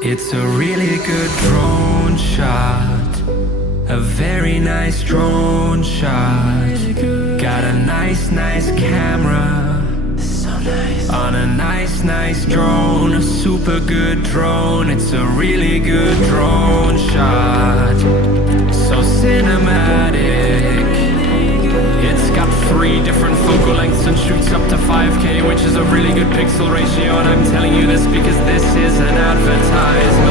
It's a really good drone shot. A very nice drone shot. Got a nice camera. So nice. On a nice drone. A super good drone. It's a really good drone shot. So cinematic. It's got 3 different focal lengths and shoots up to 5K, which is a really good pixel ratio. And I'm telling you this because this is an advertisement.